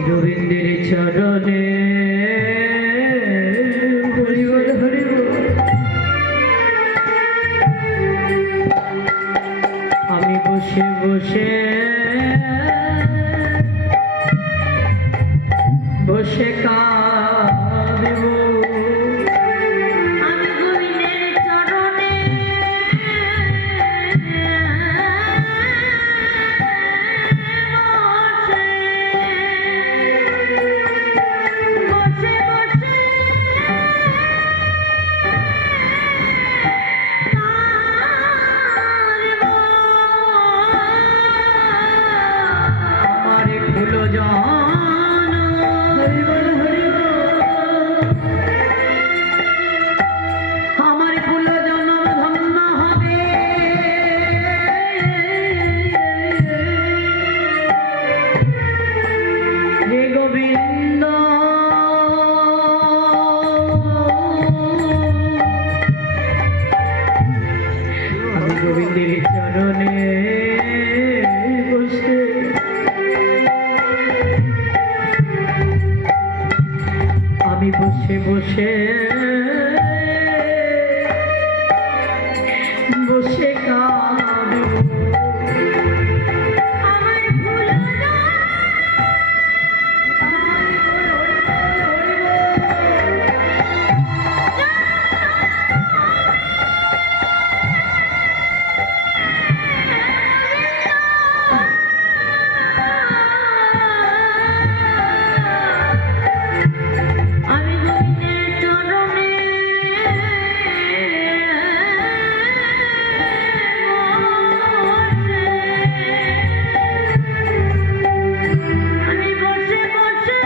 আমি গোবিন্দের চরণে হরি বল হরি বল। আমি বসে বসে বসে কাঁদব। আমি গোবিন্দের চরণে বসে বসে আমারে ফুল জান হরি বল হরি বল। আমার ফুল জনম ধন্য হবে হে গোবিন্দ। আমি গোবিন্দের চরণে বসে আমি বসে বসে বসে কাঁদব। আমার ফুল আমি গোবিন্দের চরণে আমি বসে বসে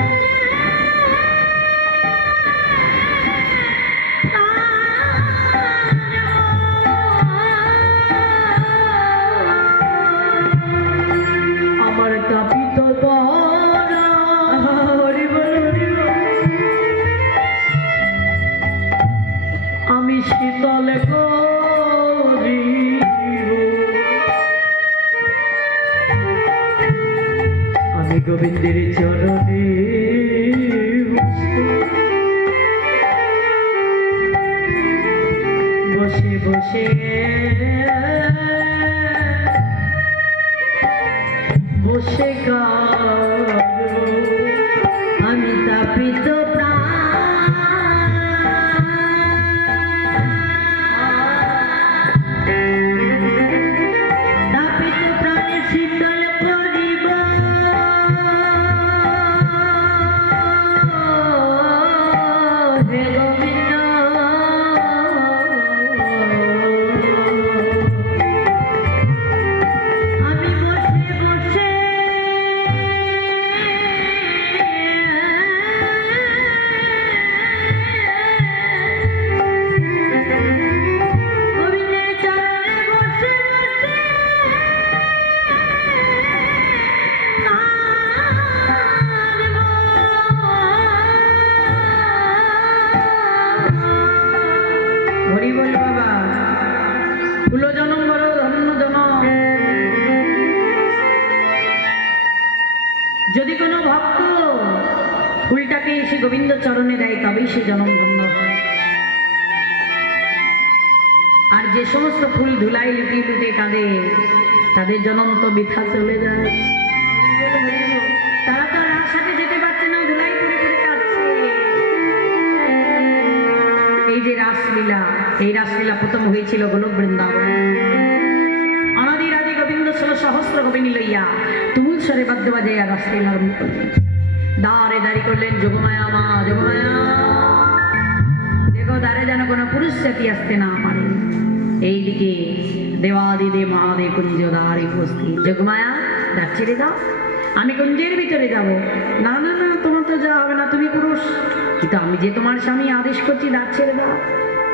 আমার কাঁপিত পরা হরি বল হরি বল। আমি শীতল করিব। আমি গোবিন্দের চরণে বসে বসে বসে কাঁদব। আমি তাপিত তাপিত প্রাণে শীতল করিব হে গোবিন্দ। আমি বসে বসে গোবিন্দের চরণে বসে বসে হরি বল বাবা। ফুল জনম বড় ধন্য জনম। যদি কোনো ভক্ত ফুলটাকে এসে গোবিন্দ চরণে দেয় তবেই সে জনম ধন্য হয়। আর যে সমস্ত ফুল ধুলাই লুটিয়ে লুটিয়ে কাঁদে তাদের জনম তো বৃথা চলে যায়। তারা তো রাত সাথে যেতে পারছে না, ধুলাই পড়ে পড়ে কাঁদছে। এই যে রাসলীলা, এই রাসলীলা প্রথম হয়েছিল গোলক বৃন্দাবন। অনাদি রাধে গোবিন্দ 16 সহস্র গোপিনী লইয়া তুমুল স্বরে বাদ্য বাজাইয়া রাসলীলা আরম্ভ করলেন। দ্বারে দাঁড়ি করলেন যোগমায়া মা, যোগমায়া দেখো দ্বারে যেন কোনো পুরুষ জাতি আসতে না পারে। এইদিকে দেবাদিদেব মহাদেব কুঞ্জ দ্বারে উপস্থিত। যোগমায়া দ্বার ছেড়ে দাও, আমি কুঞ্জের ভিতরে যাব। না না না, তোমার তো যাওয়া হবে না, তুমি পুরুষ। কিন্তু আমি যে তোমার স্বামী, আদেশ করছি দ্বার ছেড়ে দাও।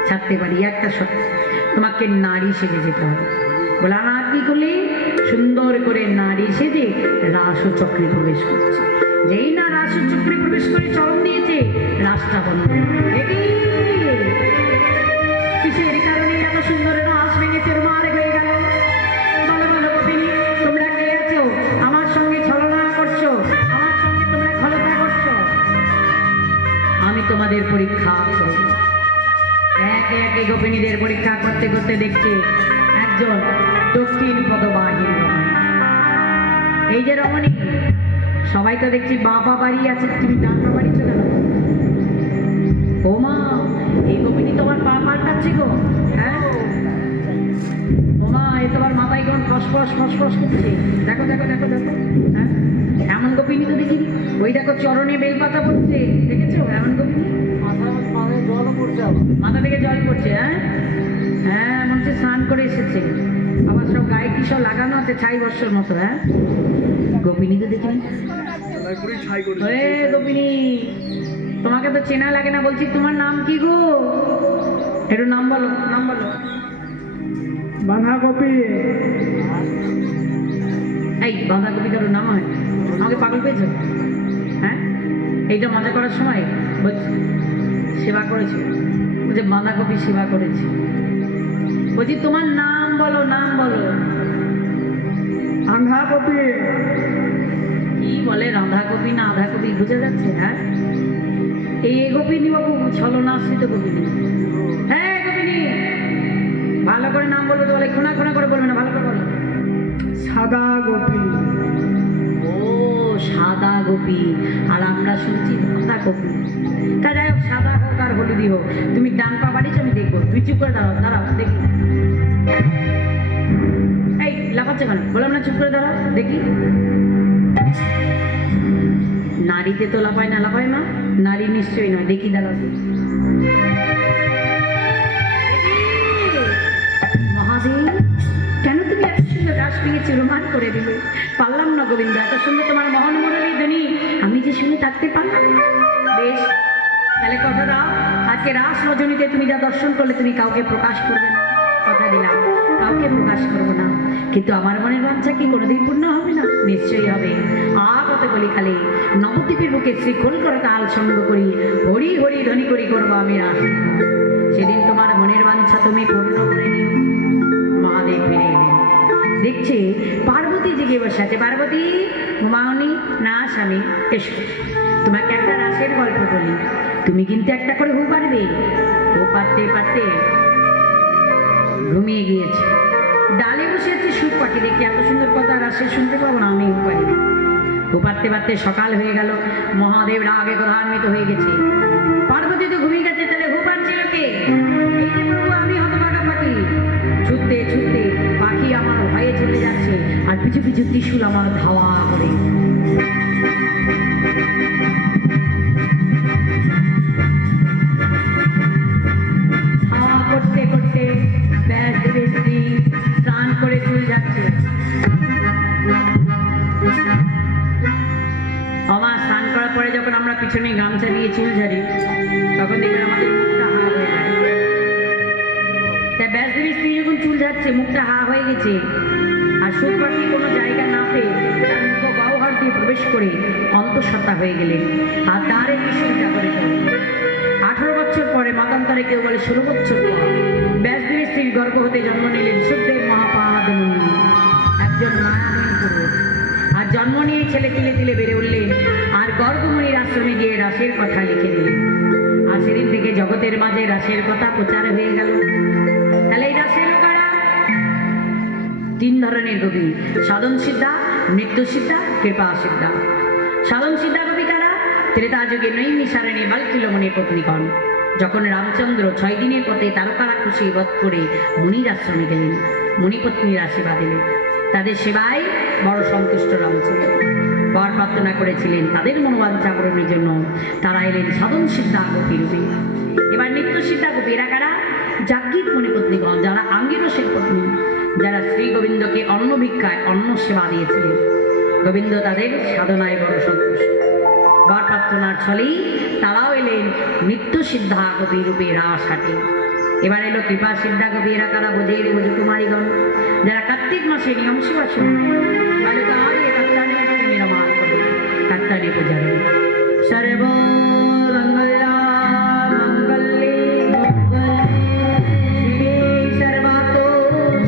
ছাড়তে পারি, একটা সত্য, তোমাকে নারী সেজে যেতে হবে। ভোলানাথ কি করলে সুন্দর করে নারী সেজে রাস চক্রে প্রবেশ করছে। যেই না রাস চক্রে প্রবেশ করে চরণ দিয়েছে, রাসটা বন্ধ। কিসের কারণে এত সুন্দর রাস ভেঙে চুরমার হয়ে গেল? বলো বলো গোপিনী, তোমরা কে আছো? আমার সঙ্গে ছলনা করছো, আমার সঙ্গে তোমরা একে গোপিনীদের পরীক্ষা করতে করতে দেখছে একজন দক্ষিণ পদবাহী রমণী। এই যে রমণী, সবাই তো দেখছি বাঁ পা বাড়ি আছে, তুমি ডান পা বাড়িছো কেন? ও মা, এই গোপিনী তোমার পা পাল্টাচ্ছে গো। হ্যাঁ ও মা, এ তোমার মাথায় কেমন ফসফস ফসফস করছে, দেখো দেখো দেখো দেখো। হ্যাঁ, এমন গোপিনী তো দেখিনি। ওই দেখো চরণে বেলপাতা পড়ছে, দেখেছো এমন গোপিনী? মাথা থেকে জল পড়ছে। হ্যাঁ হ্যাঁ, মনে হচ্ছে স্নান করে এসেছে। আবার সব গায়ে কি সব লাগানো আছে ছাই বর্ষর মতো। হ্যাঁ, গোপিনী তো দেখিনি। গোপিনী, তোমাকে তো চেনা লাগে না। বলছি তোমার নাম কি গো? একটু নাম বলো, নাম বলো। বাঁধাকপি। এই বাঁধাকপি কারোর নাম হয়? আমাকে পাগল পেয়েছো? হ্যাঁ, এইটা মজা করার সময় বলছি সেবা করেছো, বলছে বাঁধাকপি সেবা করেছি। বলছি তোমার নাম বলো, নাম বলো। বাঁধাকপি। কি বলে, রাঁধাকপি না আধাকপি বুঝে যাচ্ছে? হ্যাঁ, এই গোপিনী বাবু ছলনাশ্রিত গোপিনী। হ্যাঁ গোপিনী, ভালো করে নাম বলবো তো বলে খোনা খোনা করে বলবে না, ভালো করে বলো। সাদা গোপী। ও সাদা গোপী, আর আমরা শুনছি সাদা গোপী। তা যাই হোক, সাদা হোক আর হলুদি হোক, তুমি ডান পা বাড়িছ আমি দেখবো। তুই চুপ করে দাঁড়াও, দাঁড়াও দেখি। এই লাফাচ্ছে কেন? বললাম না চুপ করে দাঁড়াও দেখি। নারীতে তো লাফায় না, লাফায় না, নারী নিশ্চয়ই নয়। দেখি দাঁড়াও। মহাদেব, কেন তুমি এত সুন্দর রাস পেয়ে চুরমান করে দিলে? পারলাম না গোবিন্দ, এত সুন্দর তোমার মহান মুরলী ধ্বনি আমি যে শুনে থাকতে পারলাম না। বেশ, তাহলে কথা দাও, আজকে রাস রজনীতে তুমি যা দর্শন করলে তুমি কাউকে প্রকাশ করবে না। কথা দিলাম কাউকে প্রকাশ করবো না, কিন্তু আমার মনের বাঞ্ছা কি কোনোদিন পূর্ণ হবে না? নিশ্চয়ই হবে। কত বলি খালি নবদ্বীপের বুকে শ্রীখোল করে তাল সঙ্গ করি, হরি হরি ধ্বনি করি করবো আমি রাস। সেদিন তোমার মনের বাঞ্ছা তুমি পূর্ণ করে নিও। মহাদেব ফিরে এলেন, দেখছে পার্বতী জেগে বসে আছে। পার্বতী, ঘুমাওনি? না স্বামী, এসো তোমাকে একটা রাসের গল্প বলি। তুমি কিন্তু একটা করে হু পারবে। ও পারতে পারতে ঘুমিয়ে গিয়েছে। ডালে বসে আছে সুখ পাখি, দেখি এত সুন্দর কথা রাসের শুনতে পাবো না, আমি হু পারি না। হু পারতে পারতে সকাল হয়ে গেল। মহাদেব রাগে ক্রধান্বিত হয়ে গেছে। পার্বতী তো ঘুমিয়ে গেছে, তাহলে হু পারছিল কে? এই যে প্রভু, আমি হতভাগা পাখি। ছুটতে ছুটতে পাখি আমার ভয়ে চলে যাচ্ছে, আর পিছু পিছু ত্রিশূল আমার ধাওয়া করে। ধাওয়া করতে করতে ব্যাসদেবের স্ত্রী স্নান করে চলে যাচ্ছে। আমার স্নান করার পরে যখন আমরা পিছনে গামছা দিয়ে চুল ঝাড়ি, তখন দেখবেন আমাদের মুখটা হা হয়ে যায়। তাই ব্যাসদেবীর স্ত্রী যখন চুল ঝাড়ছে, মুখটা হা হয়ে গেছে, আর সুখ পাখি কোনো জায়গা না পেয়ে তার মুখ বাউহার দিয়ে প্রবেশ করে অন্তঃসত্ত্বা হয়ে গেলেন। আর তার এই বিষয়টা করে 18 বছর পরে, মাতান্তরে কেউ বলে 16 বছর পর, ব্যাসদেবীর স্ত্রীর গর্ভ হতে জন্ম নিলেন সুখদেব মহাপাদ মুনি, একজন মায়াময় পুরুষ। আর জন্ম নিয়ে ছেলে তিলে তিলে বেড়ে উঠলেন, আর গর্ভমণির আশ্রমে গিয়ে রাসের কথা লিখে দিলেন। আর সেদিন থেকে জগতের মাঝে রাসের কথা প্রচার হয়ে গেল। তাহলে এই রাসের কারা? 3 ধরনের কবি: সাধন সিদ্ধা, মৃত্যু সিদ্ধা, কৃপা সিদ্ধা। সাধন সিদ্ধা কবি কারা? ত্রেতা যুগে নৈমিষারণ্যে বাল্কিলমণির পত্নীগণ যখন রামচন্দ্র 6 দিনের পথে তারকারাক্ষসী বধ করে মুনির আশ্রমে গেলেন, মুনিপত্নীর আশীর্বাদ দিলেন। তাদের সেবায় বড় সন্তুষ্ট রামচন্দ্র বর প্রার্থনা করেছিলেন তাদের মনোবাঞ্ছা পূরণের জন্য। তারা এলেন সাধন সিদ্ধা গোপী রূপে। এবার নিত্য সিদ্ধা গোপী এরা কারা? যাজ্ঞিক মুনিপত্নীগণ, যারা আঙ্গিরসের পত্নী, যারা শ্রী গোবিন্দকে অন্ন ভিক্ষায় অন্ন সেবা দিয়েছিলেন। গোবিন্দ তাদের সাধনায় বড় সন্তুষ্ট। বর প্রার্থনার ছলেই তারাও এলেন নিত্য সিদ্ধা গোপী রূপে রাস হাটে। এবার এলো কৃপা সিদ্ধা গোপী। এরা কারা? বোঝের কুমারীগণ, যারা কার্তিক মাসে নিয়ম সেবা শুনে বালুকারে কাত্তানে নির্মাণ করে কাত্তানে পূজারে। সর্ব মঙ্গলা মঙ্গলে শিবে সর্বাতো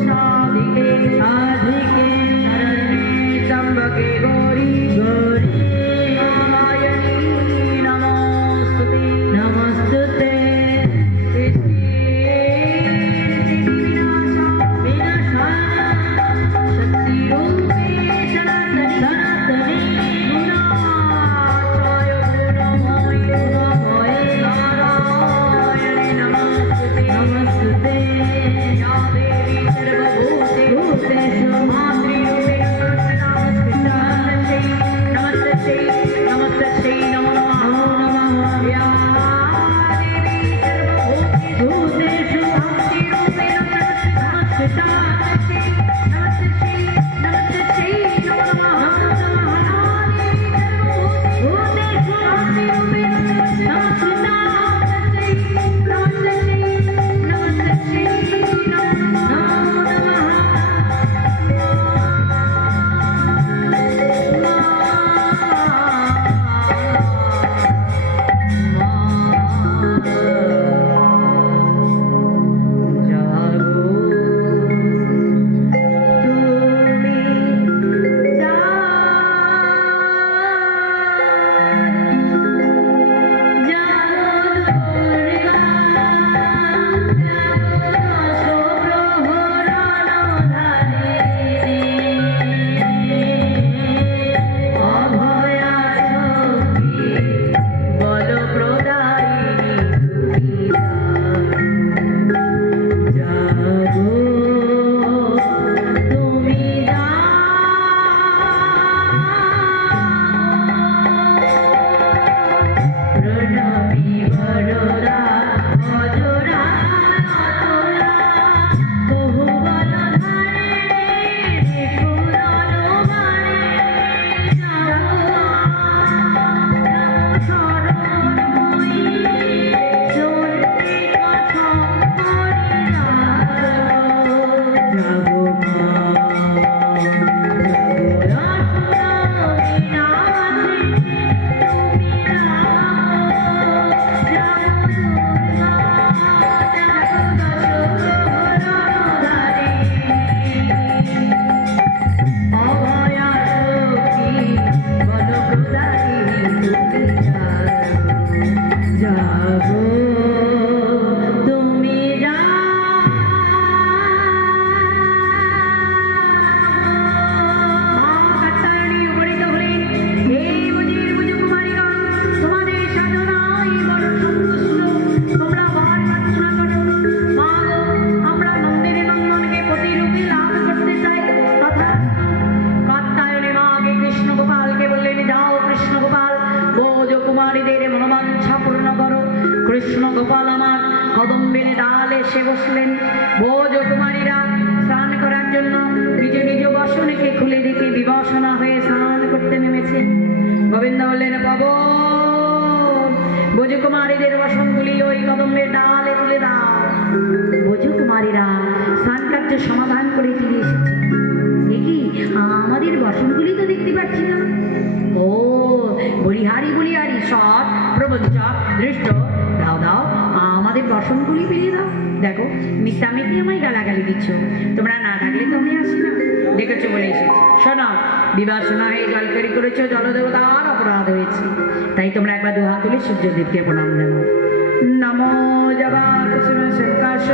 সাধিকে সাধিকে শরণ্যে ত্র্যম্বকে গৌরী গৌরী নারায়ণী নমস্তুতে নমস্তুতে। কৃষ্ণ গোপাল আমার কদম্বের ডালে এসে বসলেন। ভোজকুমারীরা স্নান করার জন্য নিজ নিজ বসনকে খুলে দিতে বিবসনা হয়ে স্নান করতে নেমেছে। গোবিন্দ বললেন, পবন, ভোজকুমারীদের বসনগুলি ওই কদম্বের ডালে তুলে দাও। ভোজকুমারীরা স্নান কার্যের সমাধান করে ফিরে এসেছে। দেখি আমাদের বসনগুলি তো দেখতে পাচ্ছি না। ও বলিহারি বলিহারি সৎ প্রবঞ্চ দৃষ্ট, দাও দাও আমাদের বসনগুলি ফিরিয়ে দাও। দেখো মিথ্যা মিথ্যে আমায় গালাগালি দিচ্ছ, তোমরা না ডাকলে তো আমি আসি না, দেখেছো বলে এসেছি। শোনো, বিবাসনা হয়ে জলকারি করেছো, জলদেবতার অপরাধ হয়েছে, তাই তোমরা একবার দুহাত তুলে সূর্যদেবকে প্রণাম জানাও। নমো জবা কুসুম শঙ্কাশ